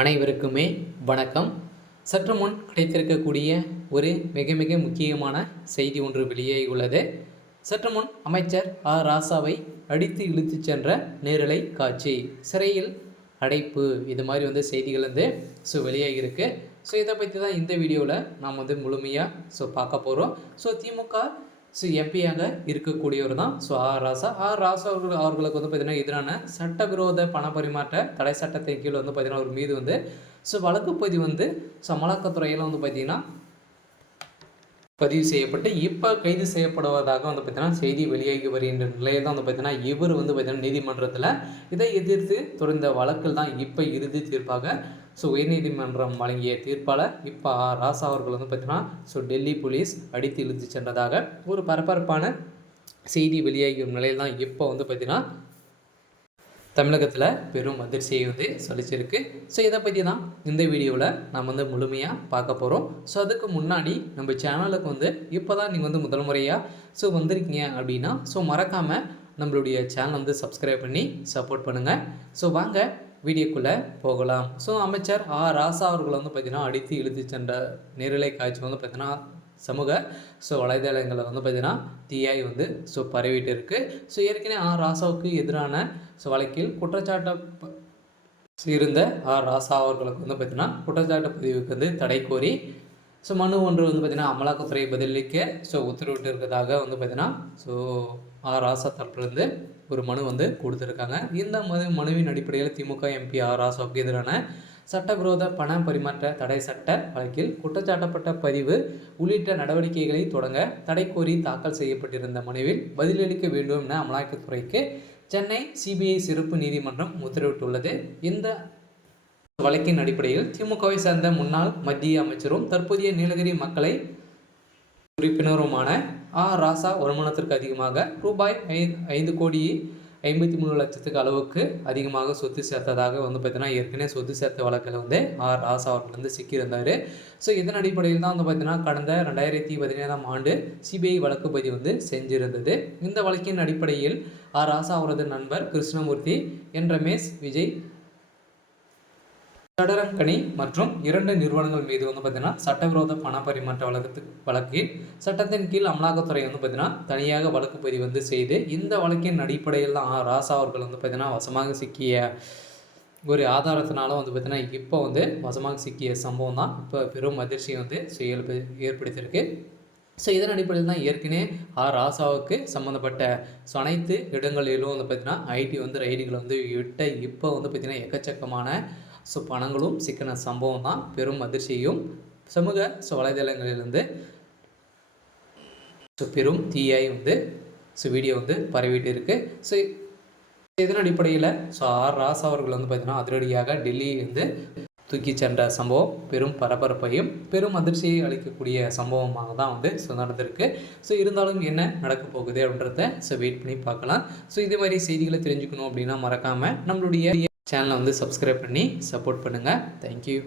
அனைவருக்குமே வணக்கம். சற்று முன் கிடைத்திருக்கக்கூடிய ஒரு மிக மிக முக்கியமான செய்தி ஒன்று வெளியாகியுள்ளது. சற்று முன் அமைச்சர் ராசாவை அடித்து இழுத்து சென்ற நேரலை காட்சி, சிறையில் அடைப்பு, இது மாதிரி செய்திகள் வெளியாகியிருக்கு. இதை பற்றி தான் இந்த வீடியோவில் நாம் முழுமையாக பார்க்க போகிறோம். திமுக எம்பியாக இருக்கக்கூடியவர் தான் ராசா. ராசா அவர்களுக்கு பார்த்தீங்கன்னா எதிரான சட்டவிரோத பண பரிமாற்ற தடை சட்டத்தின் கீழ் பார்த்தீங்கன்னா அவர் மீது வழக்கு பதிவு அமலாக்கத்துறையில் பார்த்தீங்கன்னா பதிவு செய்யப்பட்டு இப்போ கைது செய்யப்படுவதாக பார்த்தீங்கன்னா செய்தி வெளியாகி வருகின்ற நிலையில் தான் பார்த்தீங்கன்னா இவர் பார்த்தீங்கன்னா நீதிமன்றத்தில் இதை எதிர்த்து தொடர்ந்த வழக்கில் தான் இப்போ இறுதி தீர்ப்பாக உயர்நீதிமன்றம் வழங்கிய தீர்ப்பால் இப்போ ராசா அவர்கள் பார்த்தீங்கன்னா டெல்லி போலீஸ் அடித்து இழுத்து சென்றதாக ஒரு பரபரப்பான செய்தி வெளியாகிய நிலையில் தான் இப்போ பார்த்தீங்கன்னா தமிழகத்தில் பெரும் அதிர்ச்சியை சொல்லிச்சிருக்கு. இதை பற்றி தான் இந்த வீடியோவில் நாம் முழுமையாக பார்க்க போகிறோம். அதுக்கு முன்னாடி நம்ம சேனலுக்கு இப்போ தான் நீங்கள் முதல் முறையாக வந்திருக்கீங்க அப்படின்னா மறக்காமல் நம்மளுடைய சேனலை சப்ஸ்கிரைப் பண்ணி சப்போர்ட் பண்ணுங்கள். வாங்க வீடியோக்குள்ளே போகலாம். அமைச்சர் ராசா அவர்கள் பார்த்தீங்கன்னா அடித்து இழுத்து சென்ற நேரலை காட்சி பார்த்தீங்கன்னா சமூக வலைதளங்களில் பார்த்தீங்கன்னா தீயாய் பரவிட்டு இருக்குது. ஏற்கனவே ராசாவுக்கு எதிரான வழக்கில் குற்றச்சாட்டு இருந்த ராசா அவர்களுக்கு பார்த்தீங்கன்னா குற்றச்சாட்டு பதிவுக்கு தடை கோரி மனு ஒன்று பார்த்தீங்கன்னா அமலாக்கத்துறை பதிலளிக்க உத்தரவிட்டு இருக்கிறதாக பார்த்தீங்கன்னா ராசா தரப்புலேருந்து ஒரு மனு கொடுத்துருக்காங்க. இந்த மனுவின் அடிப்படையில் திமுக எம்பி ராசாவுக்கு எதிரான சட்டவிரோத பண பரிமாற்ற தடை சட்ட வழக்கில் குற்றச்சாட்டப்பட்ட பதிவு உள்ளிட்ட நடவடிக்கைகளை தொடங்க தடை கோரி தாக்கல் செய்யப்பட்டிருந்த மனுவில் பதிலளிக்க வேண்டும் என அமலாக்கத்துறைக்கு சென்னை சிபிஐ சிறப்பு நீதிமன்றம் உத்தரவிட்டுள்ளது. இந்த வழக்கின் அடிப்படையில் திமுகவை சேர்ந்த முன்னாள் மத்திய அமைச்சரும் தற்போதைய நீலகிரி மக்களை உறுப்பினருமான ராசா வருமானத்திற்கு அதிகமாக ரூபாய் 5,53,00,000 அளவுக்கு அதிகமாக சொத்து சேர்த்ததாக பார்த்தீங்கன்னா ஏற்கனவே சொத்து சேர்த்த வழக்கில் ராசா அவர்கள் சிக்கியிருந்தார். இதன் அடிப்படையில் தான் பார்த்தீங்கன்னா கடந்த 2017ஆம் ஆண்டு சிபிஐ வழக்கு பதிவு செஞ்சிருந்தது. இந்த வழக்கின் அடிப்படையில் ராசா அவரது நண்பர் கிருஷ்ணமூர்த்தி என் ரமேஷ் விஜய் சடரங்கனி மற்றும் 2 நிறுவனங்கள் மீது பார்த்தீங்கன்னா சட்டவிரோத பண பரிமாற்ற வழக்கில் சட்டத்தின் கீழ் அமலாக்கத்துறை பார்த்தீங்கன்னா தனியாக வழக்கு பதிவு செய்து இந்த வழக்கின் அடிப்படையில் தான் ராசா அவர்கள் பார்த்தீங்கன்னா வசமாக சிக்கிய ஒரு ஆதாரத்தினாலும் பார்த்தீங்கன்னா இப்போ வசமாக சிக்கிய சம்பவம் தான் இப்போ பெரும் அதிர்ச்சியை ஏற்படுத்தியிருக்கு. இதன் அடிப்படையில் தான் ஏற்கனவே ராசாவுக்கு சம்மந்தப்பட்ட அனைத்து இடங்களிலும் பார்த்தீங்கன்னா ஐடி ரைடுகள் விட்ட இப்போ பார்த்தீங்கன்னா எக்கச்சக்கமான பணங்களும் சிக்கின சம்பவம் தான் பெரும் அதிர்ச்சியும் சமூக வலைதளங்களிலிருந்து பெரும் தீயாய் வீடியோ பரவிட்டு இருக்கு. இதன் அடிப்படையில் ராசா அவர்கள் பார்த்தீங்கன்னா அதிரடியாக டெல்லியிலிருந்து தூக்கி சென்ற சம்பவம் பெரும் பரபரப்பையும் பெரும் அதிர்ச்சியை அளிக்கக்கூடிய சம்பவமாக தான் நடந்திருக்கு. இருந்தாலும் என்ன நடக்க போகுது அப்படின்றத வெயிட் பண்ணி பார்க்கலாம். இதே மாதிரி செய்திகளை தெரிஞ்சுக்கணும் அப்படின்னா மறக்காமல் நம்மளுடைய சேனலை சப்ஸ்கிரைப் பண்ணி சப்போர்ட் பண்ணுங்கள். தேங்க்யூ.